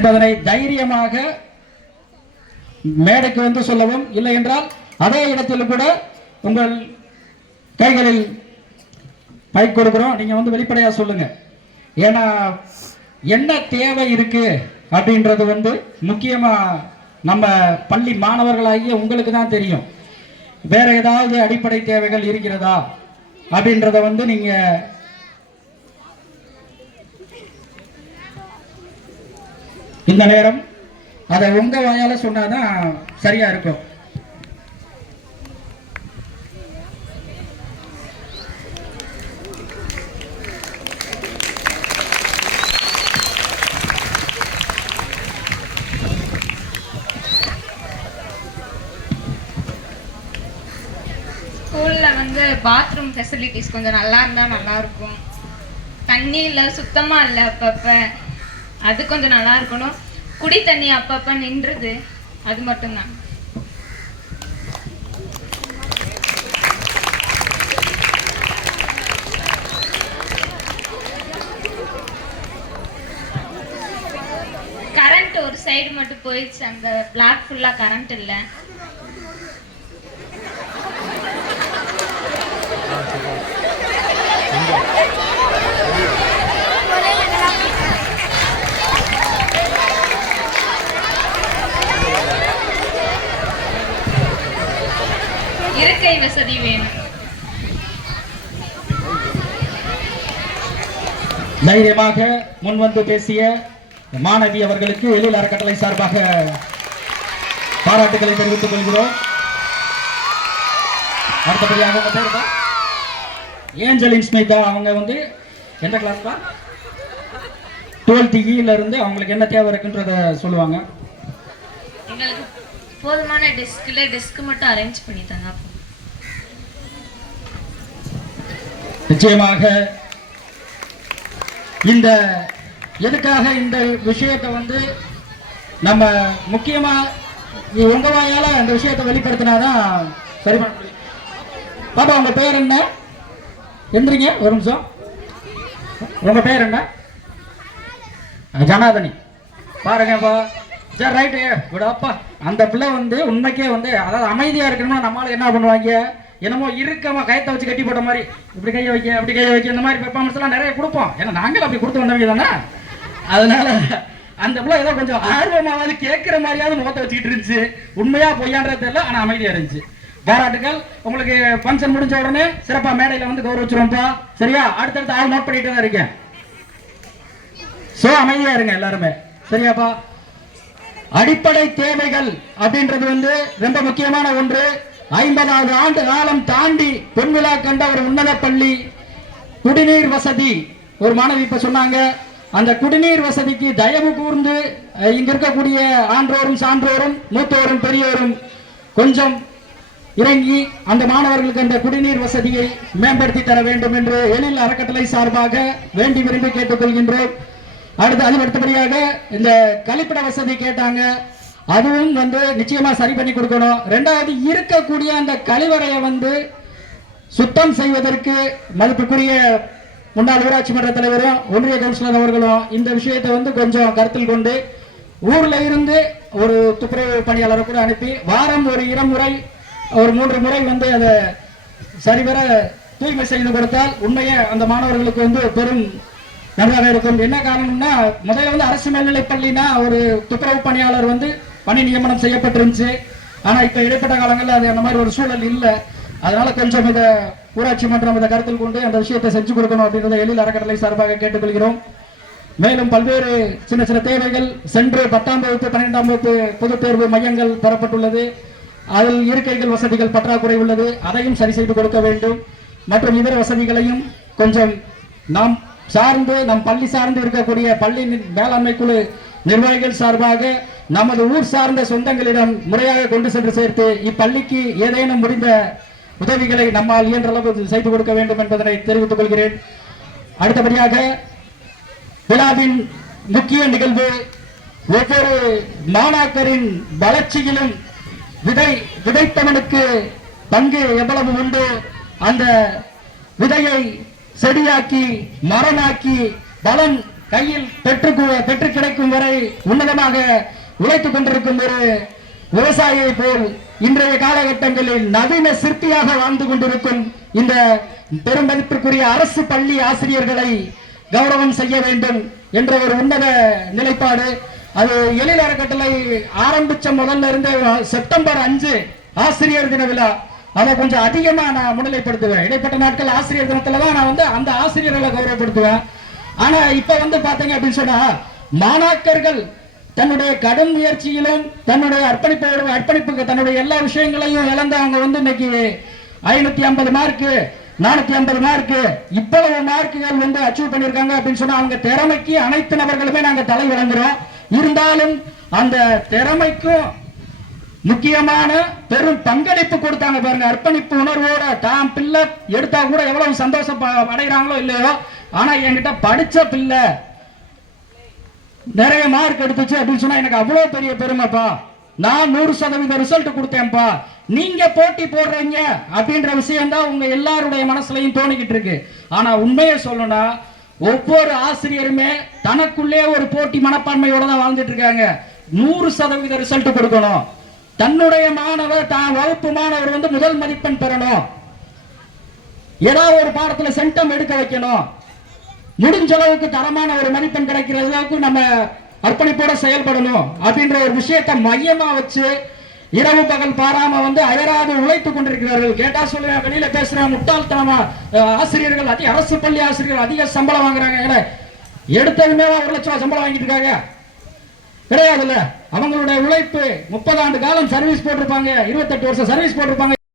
என்பதனை தைரியமாக மேடைக்கு வந்து சொல்லவும் இல்லை என்றால் அதே இடத்தில் கூட உங்கள் கைகளில் பைக் கொடுக்குறோம். நீங்க வந்து வெளிப்படையா சொல்லுங்க. ஏன்னா என்ன தேவை இருக்கு அப்படின்றது வந்து முக்கியமா நம்ம பள்ளி மாணவர்களாகிய உங்களுக்கு தான் தெரியும். வேற ஏதாவது அடிப்படை தேவைகள் இருக்கிறதா அப்படின்றத வந்து நீங்க இந்த நேரம் அதை உங்க வாயால சொன்னாதான் சரியா இருக்கும். ஸ்கூலில் வந்து பாத்ரூம் ஃபெசிலிட்டிஸ் கொஞ்சம் நல்லா இருந்தால் நல்லா இருக்கும். தண்ணி இல்லை சுத்தமாக இல்லை அப்பப்போ. அது கொஞ்சம் நல்லா இருக்கணும். குடி தண்ணி அப்பப்போ நின்றுது. அது மட்டும்தான். கரண்ட் ஒரு சைடு மட்டும் போயிடுச்சு. அந்த பிளாக் ஃபுல்லாக கரண்ட் இல்லை. இருக்கை வசதி வேணும். தைரியமாக முன்வந்து பேசிய மாணவி அவர்களுக்கு எழில் அறக்கட்டளை சார்பாக பாராட்டுகளை தெரிவித்துக் கொள்கிறோம். அடுத்தபடியாக உங்க பேர் ஏஞ்சலின் ஸ்மிதா. அவங்க வந்து எந்த கிளாஸ் தான் டுவெல்த் இல இருந்து அவங்களுக்கு என்ன தேவை இருக்குன்றத சொல்லுவாங்க. எங்களுக்கு போதுமான டெஸ்கில் டெஸ்க் மட்டும் அரேஞ்ச் பண்ணி தாங்க நிச்சயமாக இந்த எதுக்காக இந்த விஷயத்தை வந்து நம்ம முக்கியமா நீ அந்த விஷயத்தை வெளிப்படுத்தினாதான் சரி பண்ண முடியும். பாப்பா உங்க பேர் என்ன? எந்திரிங்க ஒரு நிமிஷம். உங்க பேர் என்ன? ஜனாதனி. பாருங்கப்பா சரி ரைட்டு விடப்பா அந்த பிள்ளை வந்து உண்மைக்கே வந்து அதாவது அமைதியா இருக்கணும்னா நம்மளால என்ன பண்ணுவாங்க? என்னமோ இருக்கமா கயத்தை வச்சு கட்டி போட்ட மாதிரி இப்படி கையை வைக்க அப்படி கையை வைக்க இந்த மாதிரி பெர்ஃபார்மன்ஸ் எல்லாம் நிறைய கொடுப்போம். ஏன்னா நாங்களும் அப்படி கொடுத்து வந்தவங்க தானே அதனால அந்த பிள்ளை ஏதோ கொஞ்சம் ஆர்வமாவது கேட்கிற மாதிரியாவது முகத்தை வச்சுக்கிட்டு இருந்துச்சு. உண்மையா பொய்யான்றது தெரியல ஆனா அமைதியா இருந்துச்சு. பாராட்டுகள் உங்களுக்கு ஃபங்க்ஷன் முடிஞ்ச உடனே சிறப்பா மேடையில வந்து கௌரவிச்சிருவோம்ப்பா. சரியா? அடுத்தடுத்து ஆள் நோட் பண்ணிட்டு தான் இருக்கேன். சோ அமைதியா இருங்க எல்லாருமே. சரியாப்பா? அடிப்படை தேவைகள் அப்படின்றது வந்து ரொம்ப முக்கியமான ஒன்று. ஐம்பதாவது ஆண்டு காலம் தாண்டி பொன்விழா கண்ட ஒரு உன்னத பள்ளி குடிநீர் வசதி. ஒரு மாணவி இப்ப சொன்னாங்க அந்த குடிநீர் வசதிக்கு தயவு கூர்ந்து இங்க இருக்கக்கூடிய ஆன்றோரும் சான்றோரும் மூத்தோரும் பெரியோரும் கொஞ்சம் இறங்கி அந்த மாணவர்களுக்கு அந்த குடிநீர் வசதியை மேம்படுத்தி தர வேண்டும் என்று எழில் அறக்கட்டளை சார்பாக வேண்டி விரும்பி கேட்டுக்கொள்கின்றோம். அடுத்து அது அடுத்தபடியாக இந்த கழிப்பிட வசதி கேட்டாங்க. அதுவும் வந்து நிச்சயமா சரி பண்ணி கொடுக்கணும். ரெண்டாவது இருக்கக்கூடிய அந்த கழிவறையை வந்து சுத்தம் செய்வதற்கு மதிப்புக்குரிய முன்னாள் ஊராட்சி மன்ற தலைவரும் ஒன்றிய கவுன்சிலர் அவர்களும் இந்த விஷயத்தை வந்து கொஞ்சம் கருத்தில் கொண்டு ஊர்ல இருந்து ஒரு துப்புரவு பணியாளரை கூட அனுப்பி வாரம் ஒரு இருமுறை ஒரு மூன்று முறை வந்து அதை சரிவர தூய்மை செய்து கொடுத்தால் உண்மையே அந்த மாணவர்களுக்கு வந்து பெரும் நன்றாக இருக்கும். என்ன காரணம்னா முதல்ல வந்து அரசு மேல்நிலைப் பள்ளினா ஒரு துப்புரவு பணியாளர் வந்து பணி நியமனம் செய்யப்பட்டிருந்துச்சு. ஆனா இப்ப இடைப்பட்ட காலங்களில் அது அந்த மாதிரி ஒரு சூழல் இல்லை. அதனால கொஞ்சம் இதை ஊராட்சி மன்றம் இதை கருத்தில் கொண்டு அந்த விஷயத்தை செஞ்சு கொடுக்கணும் அப்படின்றத எழில் அறக்கட்டளை சார்பாக கேட்டுக்கொள்கிறோம். மேலும் பல்வேறு சின்ன சின்ன தேவைகள் சென்று பத்தாம் வகுப்பு பன்னிரெண்டாம் வகுப்பு பொதுத் தேர்வு மையங்கள் தரப்பட்டுள்ளது. அதில் இருக்கைகள் வசதிகள் பற்றாக்குறை உள்ளது. அதையும் சரி செய்து கொடுக்க வேண்டும். மற்றும் இதர வசதிகளையும் கொஞ்சம் நாம் சார்ந்து நம் பள்ளி சார்ந்து இருக்கக்கூடிய பள்ளி மேலாண்மை குழு நிர்வாகிகள் சார்பாக நமது ஊர் சார்ந்த சொந்தங்களிடம் முறையாக கொண்டு சென்று சேர்த்து இப்பள்ளிக்கு ஏதேனும் முடிந்த உதவிகளை நம்மால் இயன்ற அளவு செய்து கொடுக்க வேண்டும் என்பதனை தெரிவித்துக் கொள்கிறேன். அடுத்தபடியாக விழாவின் முக்கிய நிகழ்வு ஒவ்வொரு மாணாக்கரின் வளர்ச்சியிலும் விதை விதைத்தவனுக்கு பங்கு எவ்வளவு உண்டு? அந்த விதையை செடியாக்கி மரமாக்கி பலன் கையில் பெற்று பெற்று கிடைக்கும் வரை உன்னதமாக உழைத்துக் கொண்டிருக்கும் ஒரு விவசாயியை போல் இன்றைய காலகட்டங்களில் நவீன சிற்பியாக வாழ்ந்து கொண்டிருக்கும் இந்த பெருமதிப்பிற்குரிய அரசு பள்ளி ஆசிரியர்களை கௌரவம் செய்ய வேண்டும் என்ற ஒரு உன்னத நிலைப்பாடு. அது எழில் அறக்கட்டளை ஆரம்பிச்ச முதல்ல இருந்து செப்டம்பர் அஞ்சு ஆசிரியர் தின விழா. அதை கொஞ்சம் அதிகமா நான் முன்னிலைப்படுத்துவேன். இடைப்பட்ட நாட்கள் ஆசிரியர் தினத்துல தான் நான் வந்து அந்த ஆசிரியர்களை கௌரவப்படுத்துவேன். ஆனா இப்ப வந்து பாத்தீங்க அப்படின்னு சொன்னா மாணாக்கர்கள் தன்னுடைய கடும் முயற்சியிலும் தன்னுடைய அர்ப்பணிப்போட அர்ப்பணிப்புக்கு தன்னுடைய எல்லா விஷயங்களையும் இழந்து அவங்க வந்து இன்னைக்கு ஐநூத்தி ஐம்பது மார்க்கு நானூத்தி ஐம்பது மார்க்கு இவ்வளவு மார்க்குகள் வந்து அச்சீவ் பண்ணிருக்காங்க அப்படின்னு சொன்னா அவங்க திறமைக்கு அனைத்து நபர்களுமே நாங்க தலை வழங்குறோம் இருந்தாலும் அந்த திறமைக்கும் முக்கியமான பெரும் பங்களிப்பு கொடுத்தாங்க பாருங்க. அர்ப்பணிப்பு உணர்வோட தான் பிள்ளை எடுத்தா கூட எவ்வளவு சந்தோஷம் ப- அடைகிறாங்களோ இல்லையோ ஆனா என்கிட்ட படிச்ச பிள்ளை நிறைய மார்க் எடுத்துச்சு அப்படின்னு சொன்னா எனக்கு அவ்வளவு பெரிய பெருமைப்பா. நான் நூறு சதவீத ரிசல்ட் கொடுத்தேன்ப்பா. நீங்க போட்டி போடுறீங்க அப்படின்ற விஷயம் தான் உங்க எல்லாருடைய மனசுலயும் தோணிக்கிட்டு இருக்கு. ஆனா உண்மையை சொல்லணும்னா ஒவ்வொரு ஆசிரியருமே தனக்குள்ளே ஒரு போட்டி மனப்பான்மையோட தான் வாழ்ந்துட்டு இருக்காங்க. நூறு சதவீத ரிசல்ட் கொடுக்கணும். தன்னுடைய மாணவர் தான் வகுப்பு மாணவர் வந்து முதல் மதிப்பெண் பெறணும். ஏதாவது ஒரு பாடத்துல சென்டம் எடுக்க வைக்கணும். முடிஞ்ச அளவுக்கு தரமான ஒரு மதிப்பெண் கிடைக்கிற அளவுக்கு நம்ம அர்ப்பணிப்போட செயல்படணும் அப்படின்ற ஒரு விஷயத்தை மையமா வச்சு இரவு பகல் பாராம வந்து அயராது உழைத்துக் கொண்டிருக்கிறார்கள். கேட்டா சொல்லுவேன் வெளியில பேசுறேன் முட்டாள்தனமா ஆசிரியர்கள் அதிக அரசு பள்ளி ஆசிரியர்கள் அதிக சம்பளம் வாங்குறாங்க. ஏன்னா, எடுத்ததுமே ஒரு லட்சம் ரூபாய் சம்பளம் வாங்கிட்டு இருக்காங்க. கிடையாதுல்ல. அவங்களுடைய உழைப்பு முப்பது ஆண்டு காலம் சர்வீஸ் போட்டிருப்பாங்க. இருபத்தெட்டு வருஷம் சர்வீஸ் போட்டிருப்பாங்க.